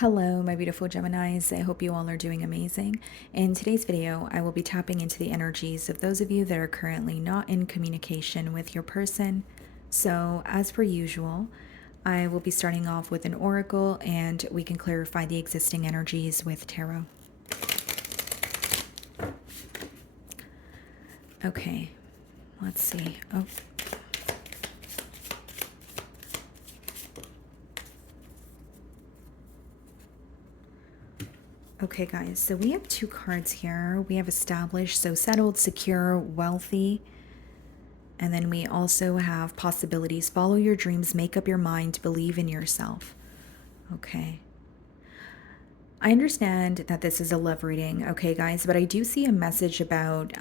Hello, my beautiful Geminis. I hope you all are doing amazing. In today's video, I will be tapping into the energies of those of you that are currently not in communication with your person. So, as per usual, I will be starting off with an oracle and we can clarify the existing energies with tarot. Okay, let's see. Oh. Okay, guys, so we have two cards here. We have established, so settled, secure, wealthy. And then we also have possibilities. Follow your dreams, make up your mind, believe in yourself. Okay. I understand that this is a love reading, okay, guys, but I do see a message about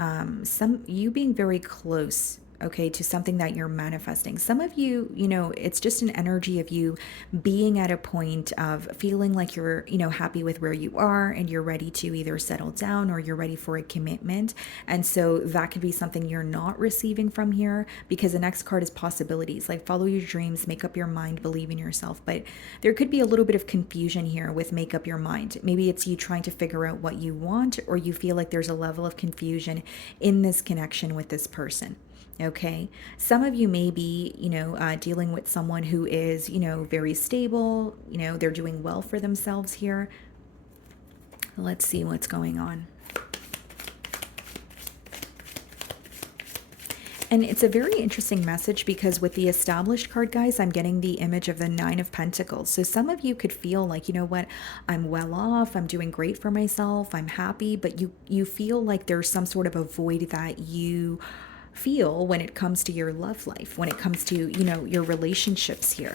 you being very close, okay, to something that you're manifesting. Some of you, it's just an energy of you being at a point of feeling like you're, happy with where you are and you're ready to either settle down or you're ready for a commitment. And so that could be something you're not receiving from here, because the next card is possibilities. Like, follow your dreams, make up your mind, believe in yourself. But there could be a little bit of confusion here with make up your mind. Maybe it's you trying to figure out what you want, or you feel like there's a level of confusion in this connection with this person. Okay. Some of you may be, dealing with someone who is, very stable, they're doing well for themselves here. Let's see what's going on. And it's a very interesting message, because with the established card, guys, I'm getting the image of the Nine of Pentacles. So some of you could feel like, you know what, I'm well off, I'm doing great for myself, I'm happy, but you feel like there's some sort of a void that you feel when it comes to your love life, when it comes to, your relationships here.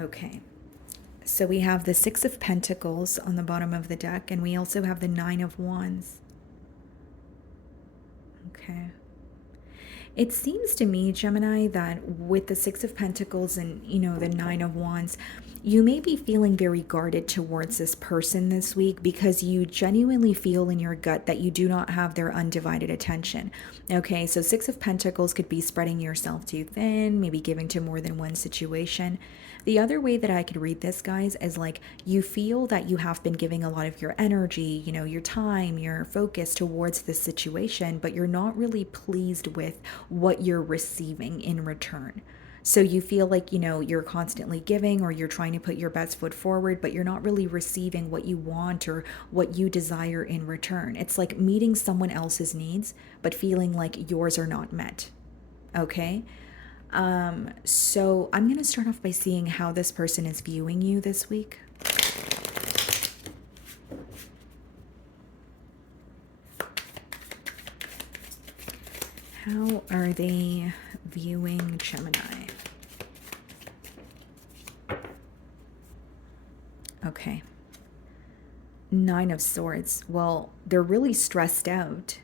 Okay. So we have the Six of Pentacles on the bottom of the deck, and we also have the Nine of Wands. Okay. It seems to me, Gemini, that with the Six of Pentacles and, the Nine of Wands, you may be feeling very guarded towards this person this week, because you genuinely feel in your gut that you do not have their undivided attention. Okay, so Six of Pentacles could be spreading yourself too thin, maybe giving to more than one situation. The other way that I could read this, guys, is like you feel that you have been giving a lot of your energy, your time, your focus towards this situation, but you're not really pleased with what you're receiving in return. So you feel like, you're constantly giving, or you're trying to put your best foot forward, but you're not really receiving what you want or what you desire in return. It's like meeting someone else's needs, but feeling like yours are not met. Okay? So I'm going to start off by seeing how this person is viewing you this week. How are they viewing Gemini? Okay. Nine of Swords. Well, they're really stressed out.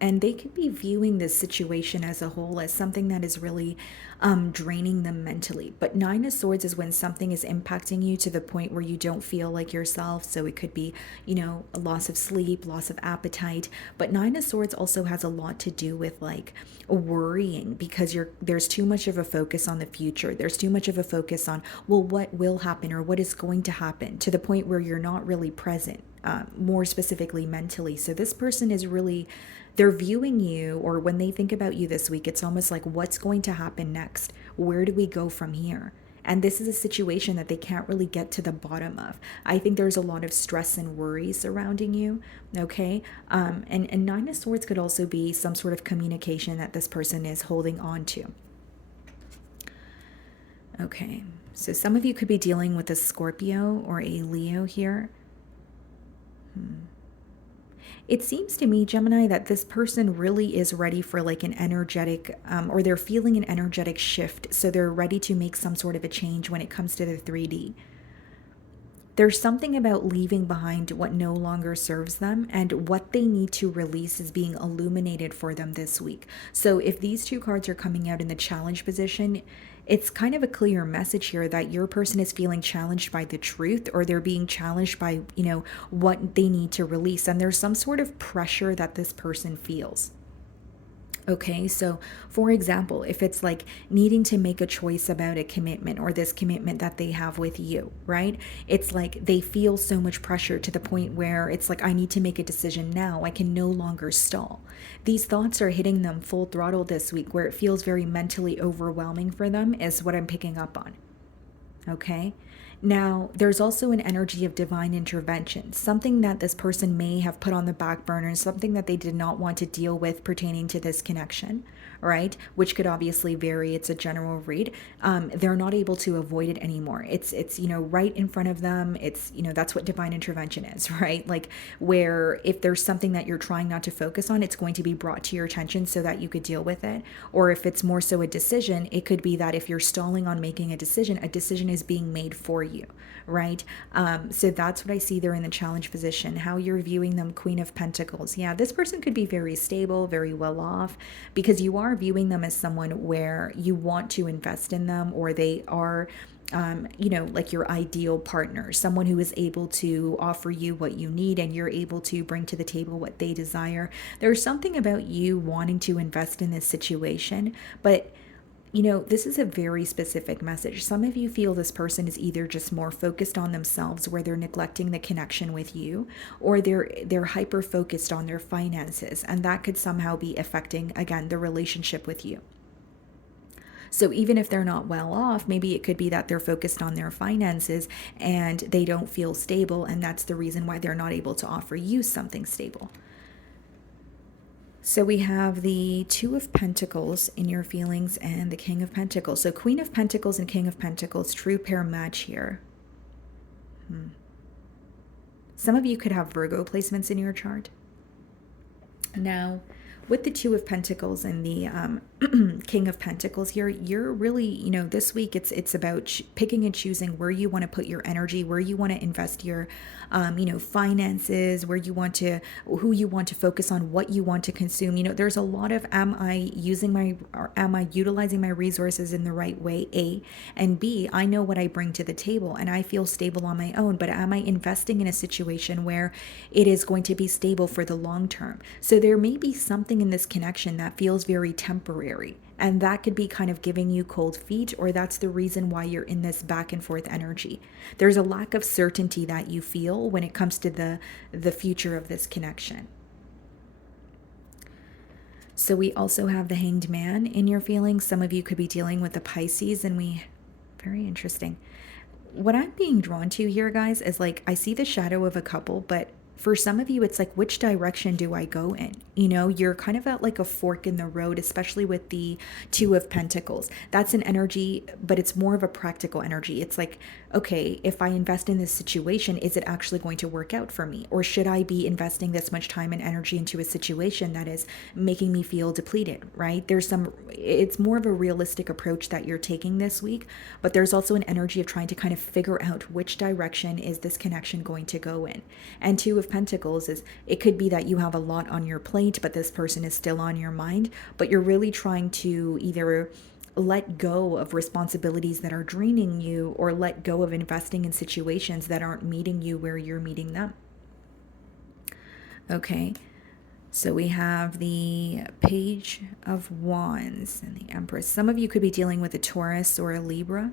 And they could be viewing this situation as a whole as something that is really draining them mentally. But Nine of Swords is when something is impacting you to the point where you don't feel like yourself. So it could be, a loss of sleep, loss of appetite. But Nine of Swords also has a lot to do with like worrying, because there's too much of a focus on the future. There's too much of a focus on, well, what will happen or what is going to happen, to the point where you're not really present, more specifically mentally. So this person is really, they're viewing you, or when they think about you this week, it's almost like, what's going to happen next? Where do we go from here? And this is a situation that they can't really get to the bottom of. I think there's a lot of stress and worry surrounding you, okay? And Nine of Swords could also be some sort of communication that this person is holding on to. Okay, so some of you could be dealing with a Scorpio or a Leo here. It seems to me, Gemini, that this person really is ready for like an energetic, or they're feeling an energetic shift. So they're ready to make some sort of a change when it comes to the 3D. There's something about leaving behind what no longer serves them, and what they need to release is being illuminated for them this week. So if these two cards are coming out in the challenge position, it's kind of a clear message here that your person is feeling challenged by the truth, or they're being challenged by, what they need to release. And there's some sort of pressure that this person feels. Okay, so for example, if it's like needing to make a choice about a commitment or this commitment that they have with you, right? It's like they feel so much pressure to the point where it's like, I need to make a decision now. I can no longer stall. These thoughts are hitting them full throttle this week, where it feels very mentally overwhelming for them, is what I'm picking up on. Okay. Now, there's also an energy of divine intervention, something that this person may have put on the back burner, something that they did not want to deal with pertaining to this connection, right? Which could obviously vary. It's a general read. They're not able to avoid it anymore. It's right in front of them. It's that's what divine intervention is, right? Like where if there's something that you're trying not to focus on, it's going to be brought to your attention so that you could deal with it. Or if it's more so a decision, it could be that if you're stalling on making a decision is being made for you, right? So that's what I see there in the challenge position. How you're viewing them, Queen of Pentacles. Yeah, this person could be very stable, very well off, because you are viewing them as someone where you want to invest in them, or they are like your ideal partner, someone who is able to offer you what you need and you're able to bring to the table what they desire. There's something about you wanting to invest in this situation, but this is a very specific message. Some of you feel this person is either just more focused on themselves, where they're neglecting the connection with you, or they're hyper focused on their finances, and that could somehow be affecting, again, the relationship with you. So even if they're not well off, maybe it could be that they're focused on their finances and they don't feel stable, and that's the reason why they're not able to offer you something stable. So we have the Two of Pentacles in your feelings and the King of Pentacles. So Queen of Pentacles and King of Pentacles, true pair match here. Some of you could have Virgo placements in your chart. Now, with the Two of Pentacles and the King of Pentacles here, you're really, this week it's about picking and choosing where you want to put your energy, where you want to invest your, finances, who you want to focus on, what you want to consume. There's a lot of, am I utilizing my resources in the right way? A, and B, I know what I bring to the table and I feel stable on my own, but am I investing in a situation where it is going to be stable for the long term? So there may be something in this connection that feels very temporary, and that could be kind of giving you cold feet, or that's the reason why you're in this back and forth energy. There's a lack of certainty that you feel when it comes to the future of this connection. So we also have the Hanged Man in your feelings. Some of you could be dealing with the Pisces, and very interesting. What I'm being drawn to here, guys, is like I see the shadow of a couple, but for some of you, it's like, which direction do I go in? You're kind of at like a fork in the road, especially with the Two of Pentacles. That's an energy, but it's more of a practical energy. It's like, okay, if I invest in this situation, is it actually going to work out for me? Or should I be investing this much time and energy into a situation that is making me feel depleted, right? It's more of a realistic approach that you're taking this week, but there's also an energy of trying to kind of figure out which direction is this connection going to go in. And Two of Pentacles is, it could be that you have a lot on your plate, but this person is still on your mind, but you're really trying to either let go of responsibilities that are draining you, or let go of investing in situations that aren't meeting you where you're meeting them. Okay, so we have the Page of Wands and the Empress. Some of you could be dealing with a Taurus or a Libra.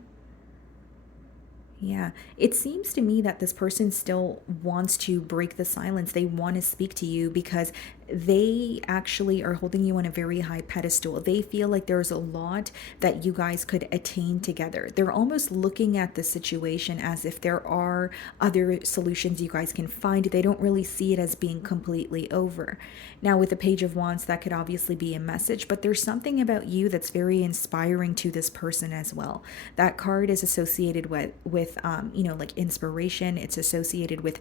Yeah, it seems to me that this person still wants to break the silence. They want to speak to you because they actually are holding you on a very high pedestal. They feel like there's a lot that you guys could attain together. They're almost looking at the situation as if there are other solutions you guys can find. They don't really see it as being completely over. Now, with the Page of Wands, that could obviously be a message, but there's something about you that's very inspiring to this person as well. That card is associated with like inspiration. It's associated with,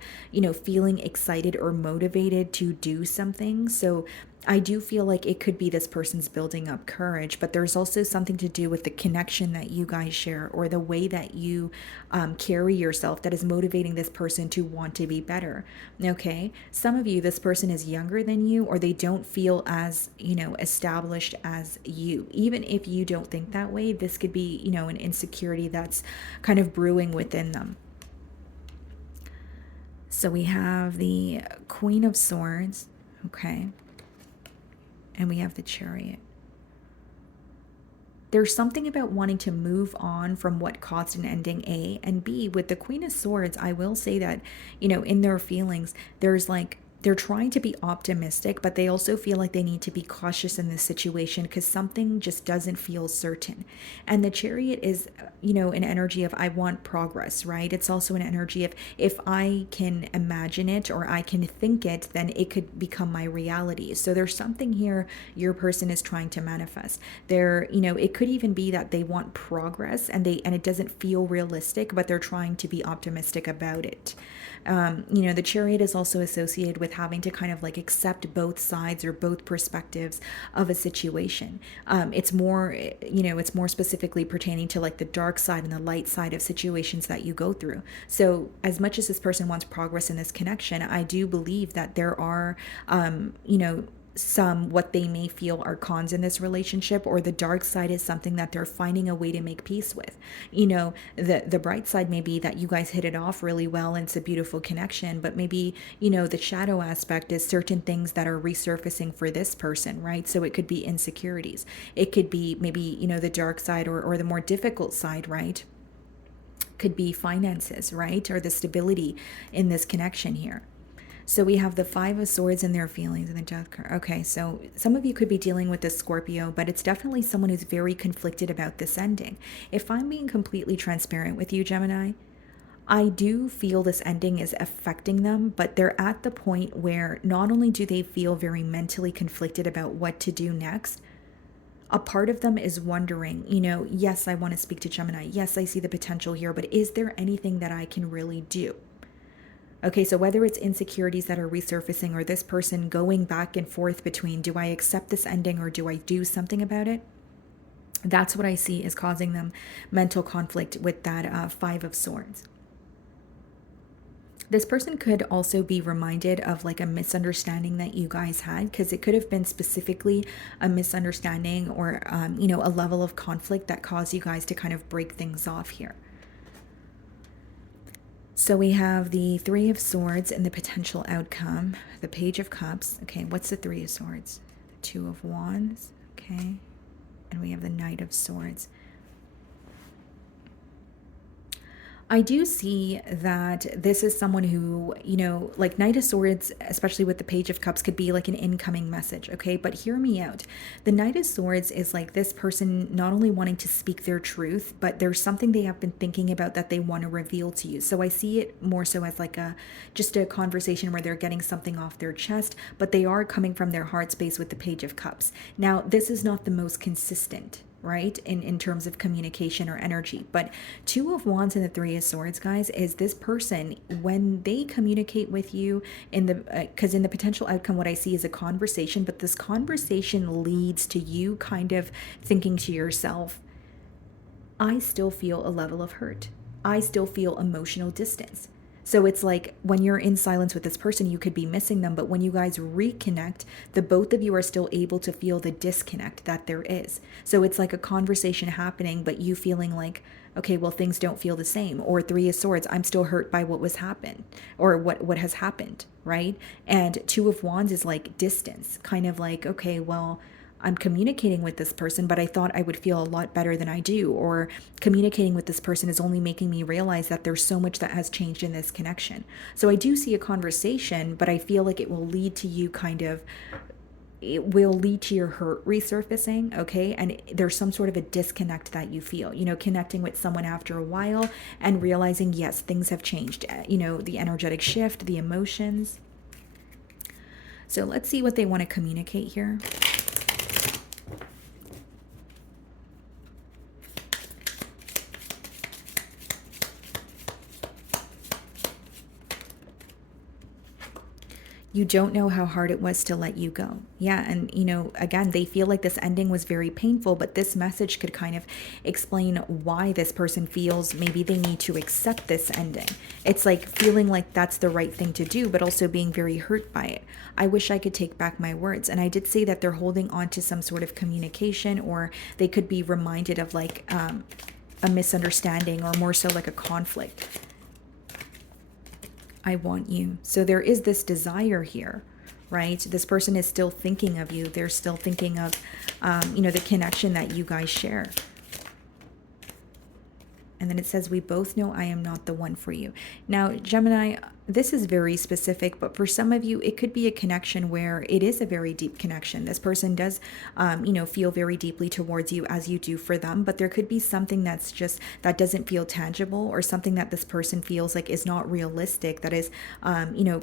feeling excited or motivated to do something. So I do feel like it could be this person's building up courage, but there's also something to do with the connection that you guys share, or the way that you carry yourself, that is motivating this person to want to be better. Okay, some of you, this person is younger than you, or they don't feel as established as you. Even if you don't think that way, this could be an insecurity that's kind of brewing within them. So we have the Queen of Swords. Okay. And we have the Chariot. There's something about wanting to move on from what caused an ending, A, and B, with the Queen of Swords, I will say that, in their feelings, there's like, they're trying to be optimistic, but they also feel like they need to be cautious in this situation because something just doesn't feel certain. And the Chariot is, an energy of I want progress, right? It's also an energy of if I can imagine it or I can think it, then it could become my reality. So there's something here your person is trying to manifest. It could even be that they want progress and it doesn't feel realistic, but they're trying to be optimistic about it. The Chariot is also associated with having to kind of like accept both sides or both perspectives of a situation. It's more, it's more specifically pertaining to like the dark side and the light side of situations that you go through. So as much as this person wants progress in this connection, I do believe that there are, some what they may feel are cons in this relationship, or the dark side is something that they're finding a way to make peace with. The bright side may be that you guys hit it off really well and it's a beautiful connection, but maybe the shadow aspect is certain things that are resurfacing for this person, right? So it could be insecurities, it could be maybe the dark side or the more difficult side, right? Could be finances, right? Or the stability in this connection here. So we have the Five of Swords and their feelings and the Death card. Okay, so some of you could be dealing with this Scorpio, but it's definitely someone who's very conflicted about this ending. If I'm being completely transparent with you, Gemini, I do feel this ending is affecting them, but they're at the point where not only do they feel very mentally conflicted about what to do next, a part of them is wondering, yes, I want to speak to Gemini. Yes, I see the potential here, but is there anything that I can really do? Okay, so whether it's insecurities that are resurfacing or this person going back and forth between do I accept this ending or do I do something about it? That's what I see is causing them mental conflict with that Five of Swords. This person could also be reminded of like a misunderstanding that you guys had, because it could have been specifically a misunderstanding or, a level of conflict that caused you guys to kind of break things off here. So we have the Three of Swords and the potential outcome, the Page of Cups. Okay, what's the Three of Swords? The Two of Wands, okay. And we have the Knight of Swords. I do see that this is someone who, like Knight of Swords, especially with the Page of Cups, could be like an incoming message, okay? But hear me out. The Knight of Swords is like this person not only wanting to speak their truth, but there's something they have been thinking about that they want to reveal to you. So I see it more so as like just a conversation where they're getting something off their chest, but they are coming from their heart space with the Page of Cups. Now, this is not the most consistent, right, in terms of communication or energy, but Two of Wands and the Three of Swords, guys, is this person when they communicate with you in the because in the potential outcome what I see is a conversation, but this conversation leads to you kind of thinking to yourself, I still feel a level of hurt, I still feel emotional distance. So it's like when you're in silence with this person, you could be missing them. But when you guys reconnect, the both of you are still able to feel the disconnect that there is. So it's like a conversation happening, but you feeling like, okay, well, things don't feel the same. Or Three of Swords, I'm still hurt by what was happened or what has happened, right? And Two of Wands is like distance, kind of like, okay, well, I'm communicating with this person, but I thought I would feel a lot better than I do. Or communicating with this person is only making me realize that there's so much that has changed in this connection. So I do see a conversation, but I feel like it will lead to you it will lead to your hurt resurfacing, okay? And there's some sort of a disconnect that you feel, connecting with someone after a while and realizing, yes, things have changed, the energetic shift, the emotions. So let's see what they want to communicate here. You don't know how hard it was to let you go. Yeah, and again, they feel like this ending was very painful, but this message could kind of explain why this person feels maybe they need to accept this ending. It's like feeling like that's the right thing to do, but also being very hurt by it. I wish I could take back my words. And I did say that they're holding on to some sort of communication, or they could be reminded of like a misunderstanding, or more so like a conflict. I want you. So there is this desire here, right? This person is still thinking of you. They're still thinking of, the connection that you guys share. And then it says, we both know I am not the one for you. Now, Gemini, this is very specific, but for some of you, it could be a connection where it is a very deep connection. This person does, feel very deeply towards you as you do for them, but there could be something that doesn't feel tangible, or something that this person feels like is not realistic, that is,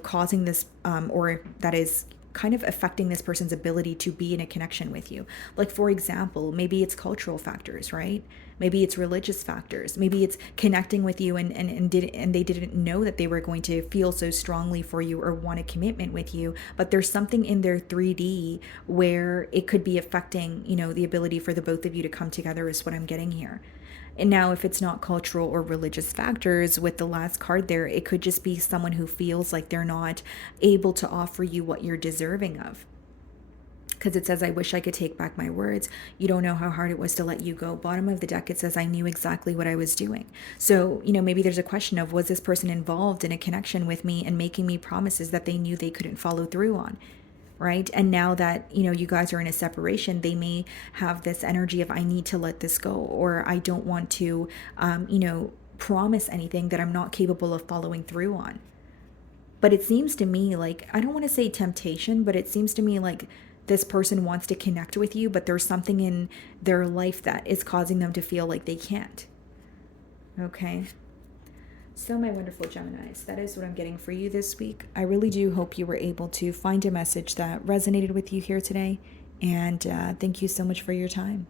causing this, or that is kind of affecting this person's ability to be in a connection with you. Like, for example, maybe it's cultural factors, right? Maybe it's religious factors. Maybe it's connecting with you and they didn't know that they were going to feel so strongly for you or want a commitment with you. But there's something in their 3D where it could be affecting, the ability for the both of you to come together, is what I'm getting here. And now, if it's not cultural or religious factors with the last card there, it could just be someone who feels like they're not able to offer you what you're deserving of. Because it says, I wish I could take back my words. You don't know how hard it was to let you go. Bottom of the deck, it says, I knew exactly what I was doing. So, maybe there's a question of, was this person involved in a connection with me and making me promises that they knew they couldn't follow through on? Right? And now that, you guys are in a separation, they may have this energy of, I need to let this go, or I don't want to, promise anything that I'm not capable of following through on. But it seems to me like, I don't want to say temptation, but it seems to me like this person wants to connect with you, but there's something in their life that is causing them to feel like they can't. Okay. So, my wonderful Geminis, that is what I'm getting for you this week. I really do hope you were able to find a message that resonated with you here today. And thank you so much for your time.